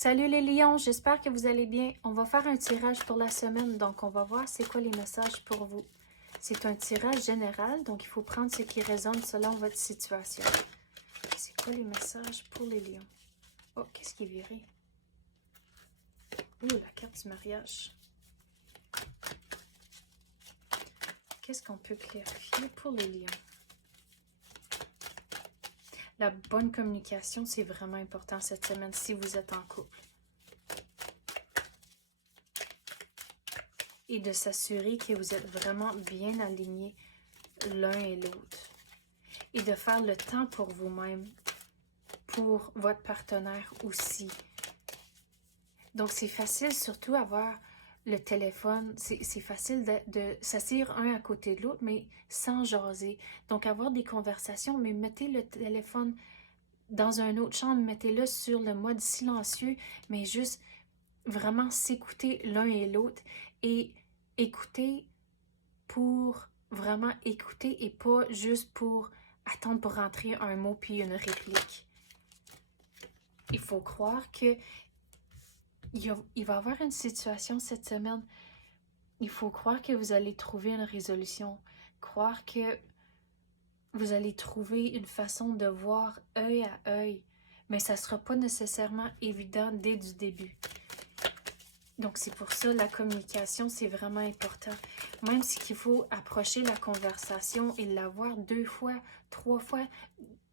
Salut les lions, j'espère que vous allez bien. On va faire un tirage pour la semaine, donc on va voir c'est quoi les messages pour vous. C'est un tirage général, donc il faut prendre ce qui résonne selon votre situation. C'est quoi les messages pour les lions? Oh, qu'est-ce qui est viré? Ouh, la carte du mariage. Qu'est-ce qu'on peut clarifier pour les lions? La bonne communication, c'est vraiment important cette semaine si vous êtes en couple. Et de s'assurer que vous êtes vraiment bien alignés l'un et l'autre. Et de faire le temps pour vous-même, pour votre partenaire aussi. Donc, c'est facile surtout avoir le téléphone. C'est facile de s'asseoir un à côté de l'autre, mais sans jaser. Donc, avoir des conversations, mais mettez le téléphone dans un autre chambre, mettez-le sur le mode silencieux, mais juste vraiment s'écouter l'un et l'autre et écouter pour vraiment écouter et pas juste pour attendre pour rentrer un mot puis une réplique. Il faut croire que il va y avoir une situation cette semaine. Il faut croire que vous allez trouver une résolution. Croire que vous allez trouver une façon de voir œil à œil. Mais ça ne sera pas nécessairement évident dès du début. Donc, c'est pour ça la communication, c'est vraiment important. Même s'il faut approcher la conversation et l'avoir 2 fois, 3 fois,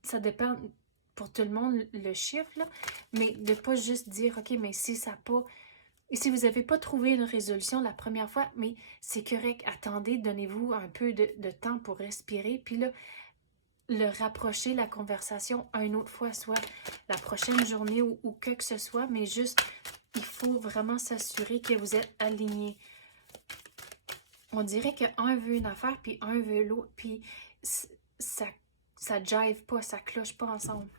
ça dépend pour tout le monde le chiffre, là, mais de ne pas juste dire, OK, mais si ça n'a pas... Si vous n'avez pas trouvé une résolution la première fois, mais c'est correct, attendez, donnez-vous un peu de temps pour respirer, puis là, le rapprocher la conversation une autre fois, soit la prochaine journée ou que ce soit, mais juste... Il faut vraiment s'assurer que vous êtes alignés. On dirait qu'un veut une affaire, puis un veut l'autre, puis ça jive pas, ça cloche pas ensemble.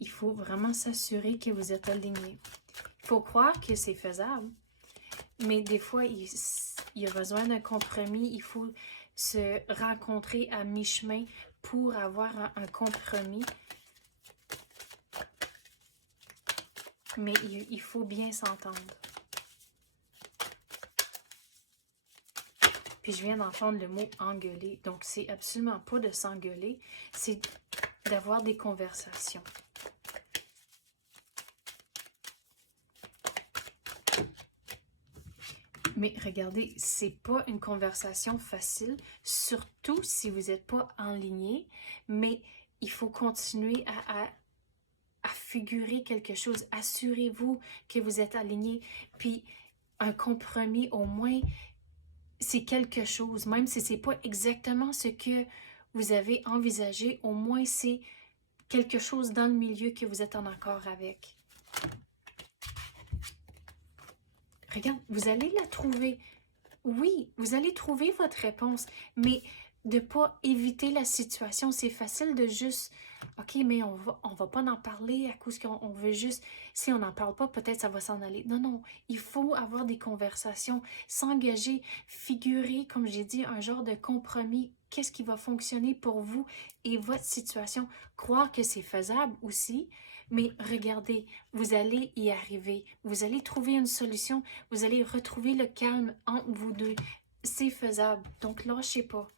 Il faut vraiment s'assurer que vous êtes alignés. Il faut croire que c'est faisable, mais des fois, il y a besoin d'un compromis. Il faut se rencontrer à mi-chemin pour avoir un compromis. Mais il faut bien s'entendre. Puis je viens d'entendre le mot engueuler. Donc, c'est absolument pas de s'engueuler, c'est d'avoir des conversations. Mais regardez, c'est pas une conversation facile, surtout si vous n'êtes pas en ligne, mais il faut continuer à figurer quelque chose. Assurez-vous que vous êtes aligné. Puis un compromis, au moins, c'est quelque chose. Même si c'est pas exactement ce que vous avez envisagé, au moins c'est quelque chose dans le milieu que vous êtes en accord avec. Regarde, vous allez la trouver. Oui, vous allez trouver votre réponse, mais de ne pas éviter la situation. C'est facile de juste, OK, mais on va pas en parler à cause qu'on veut juste, si on n'en parle pas, peut-être ça va s'en aller. Non, non, il faut avoir des conversations, s'engager, figurer, comme j'ai dit, un genre de compromis. Qu'est-ce qui va fonctionner pour vous et votre situation? Croire que c'est faisable aussi, mais regardez, vous allez y arriver. Vous allez trouver une solution. Vous allez retrouver le calme entre vous deux. C'est faisable. Donc, lâchez pas.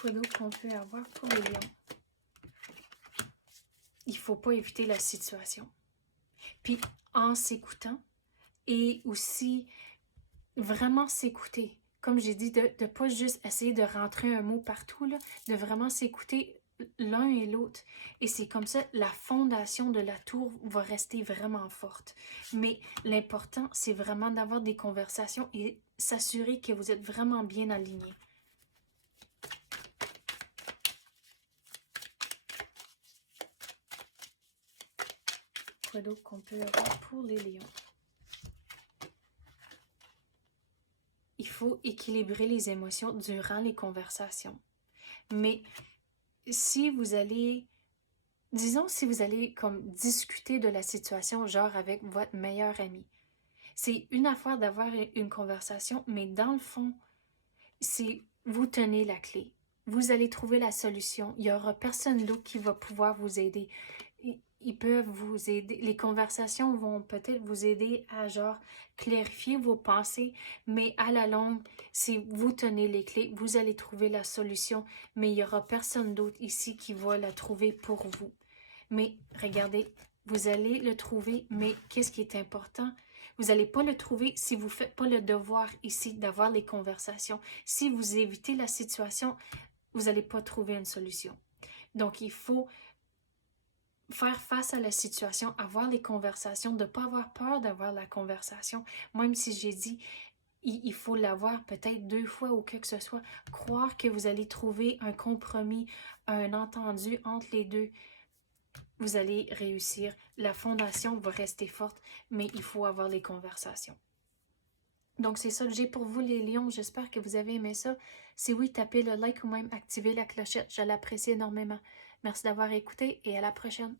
Quoi d'autre qu'on peut avoir pour les lions? Il ne faut pas éviter la situation. Puis, en s'écoutant et aussi vraiment s'écouter. Comme j'ai dit, de ne pas juste essayer de rentrer un mot partout, là, de vraiment s'écouter l'un et l'autre. Et c'est comme ça, la fondation de la tour va rester vraiment forte. Mais l'important, c'est vraiment d'avoir des conversations et s'assurer que vous êtes vraiment bien alignés. Quoi d'autre qu'on peut avoir pour les lions? Il faut équilibrer les émotions durant les conversations. Mais si vous allez, disons si vous allez comme discuter de la situation, genre avec votre meilleur ami, c'est une affaire d'avoir une conversation, mais dans le fond, c'est vous tenez la clé. Vous allez trouver la solution. Il n'y aura personne d'autre qui va pouvoir vous aider. Ils peuvent vous aider. Les conversations vont peut-être vous aider à genre clarifier vos pensées, mais à la longue, si vous tenez les clés, vous allez trouver la solution, mais il n'y aura personne d'autre ici qui va la trouver pour vous. Mais regardez, vous allez le trouver, mais qu'est-ce qui est important? Vous n'allez pas le trouver si vous ne faites pas le devoir ici d'avoir les conversations. Si vous évitez la situation, vous n'allez pas trouver une solution. Donc, il faut faire face à la situation, avoir les conversations, de ne pas avoir peur d'avoir la conversation. Même si j'ai dit, il faut l'avoir peut-être 2 fois ou que ce soit. Croire que vous allez trouver un compromis, un entendu entre les deux. Vous allez réussir. La fondation va rester forte, mais il faut avoir les conversations. Donc, c'est ça que j'ai pour vous, les lions. J'espère que vous avez aimé ça. Si oui, tapez le like ou même activez la clochette. Je l'apprécie énormément. Merci d'avoir écouté et à la prochaine.